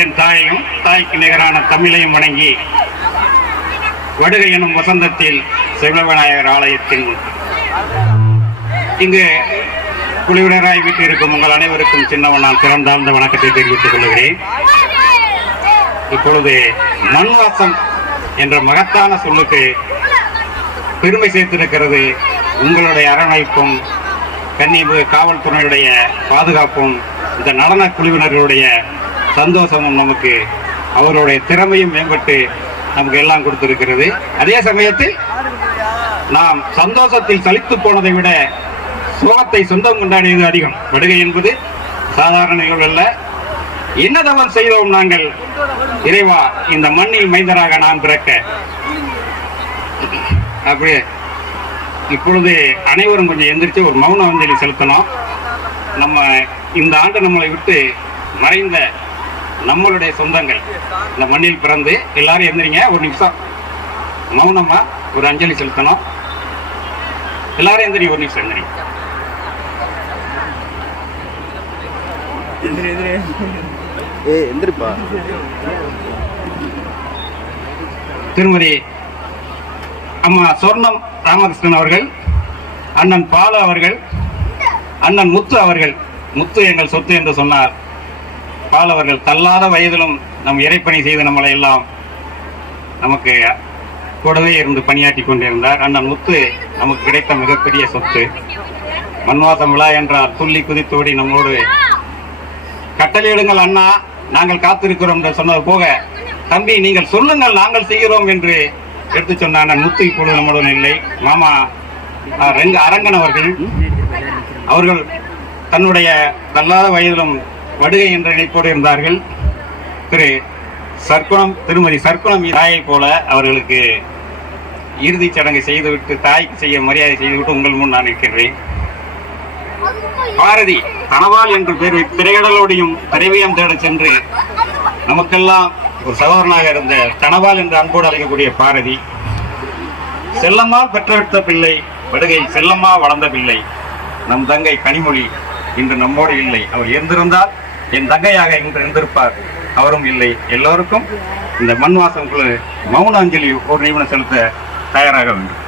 என் தாயையும் தாய்க்கு நிகரான தமிழையும் வணங்கி வடுகை எனும் வசந்தத்தில் சிவவிநாயகர் ஆலயத்தின் இங்கு குழுவினராய் வீட்டிருக்கும் உங்கள் அனைவருக்கும் சின்னவன் நான் சிறந்தார்ந்த வணக்கத்தை தெரிவித்துக் கொள்கிறேன். இப்பொழுது மண்வாசம் என்ற மகத்தான சொல்லுக்கு பெருமை சேர்த்திருக்கிறது உங்களுடைய அரவணைப்பும் கன்னிமிகு காவல்துறையுடைய பாதுகாப்பும் இந்த நடன குழுவினர்களுடைய சந்தோஷமும் நமக்கு அவருடைய திறமையும் மேம்பட்டு நமக்கு எல்லாம் கொடுத்திருக்கிறது. அதே சமயத்தில் நாம் சந்தோஷத்தில் சலித்து போனதை விட சோகத்தை சொந்தம் கொண்டாடியது அதிகம். படுகை என்பது சாதாரண நிகழ்வு அல்ல. என்ன தவறு செய்தோம் நாங்கள்? இறைவா இந்த மண்ணில் மைந்தராக நான் பிறக்க. அப்படியே இப்பொழுது அனைவரும் கொஞ்சம் எந்திரிச்சு ஒரு மௌன அஞ்சலி செலுத்தணும். நம்ம இந்த ஆண்டு நம்மளை விட்டு மறைந்த நம்மளுடைய சொந்தங்கள். இந்த மண்ணில் பிறந்து எல்லாரும் எந்திரிங்க ஒரு நிமிஷம். மௌனமா ஒரு அஞ்சலி செலுத்தணும். எல்லாரும் எந்திரி ஒரு நிமிஷம் எந்திரி திருமதி அம்மா சொர்ணம் ராமகிருஷ்ணன் அவர்கள் அண்ணன் பாலு அவர்கள் அண்ணன் முத்து அவர்கள் முத்து எங்கள் சொத்து என்று சொன்னார். பால் அவர்கள் தள்ளாத வயதிலும் நம் இறைப்பணி செய்து நம்மளை எல்லாம் நமக்கு கூடவே இருந்து பணியாற்றி கொண்டிருந்தார். அண்ணன் முத்து நமக்கு கிடைத்த மிகப்பெரிய சொத்து. மன்வாசம் விழா என்றார். துள்ளி குதித்தோடி நம்மோடு கட்டளையிடுங்கள் அண்ணா நாங்கள் காத்திருக்கிறோம் என்று சொன்னது போக தம்பி நீங்கள் சொல்லுங்கள் நாங்கள் செய்கிறோம் என்று எடுத்து சொன்ன முத்து இப்பொழுது நம்முடன் இல்லை. மாமா அஹ், ரெங்க அரங்கன் அவர்கள் அவர்கள் தன்னுடைய தள்ளாத வயதிலும் வடுகை என்ற நினைப்போடு இருந்தார்கள். திரு சர்க்குணம் திருமதி சர்க்குணம் தாயை போல அவர்களுக்கு இறுதிச் சடங்கை செய்துவிட்டு தாய்க்கு செய்ய மரியாதை செய்துவிட்டு உங்கள் முன் நான் நிற்கின்றேன். பாரதி கனவால் என்று பேர் வைத்து திரையடலோடையும் திரைவியம் சென்று நமக்கெல்லாம் ஒரு சகோதரனாக இருந்த கனவால் என்று அன்போடு அழைக்கக்கூடிய பாரதி செல்லம்மாள் பெற்றெடுத்த பிள்ளை படுகை செல்லம்மா வளர்ந்த பிள்ளை நம் தங்கை கனிமொழி இன்று நம்மோடு இல்லை. அவர் இருந்திருந்தால் என் தங்கையாக இன்று இருந்திருப்பார். அவரும் இல்லை. எல்லோருக்கும் இந்த மண் வாசம் குழு மௌன அஞ்சலி ஒரு நிமிடம் செலுத்த தயாராக வேண்டும்.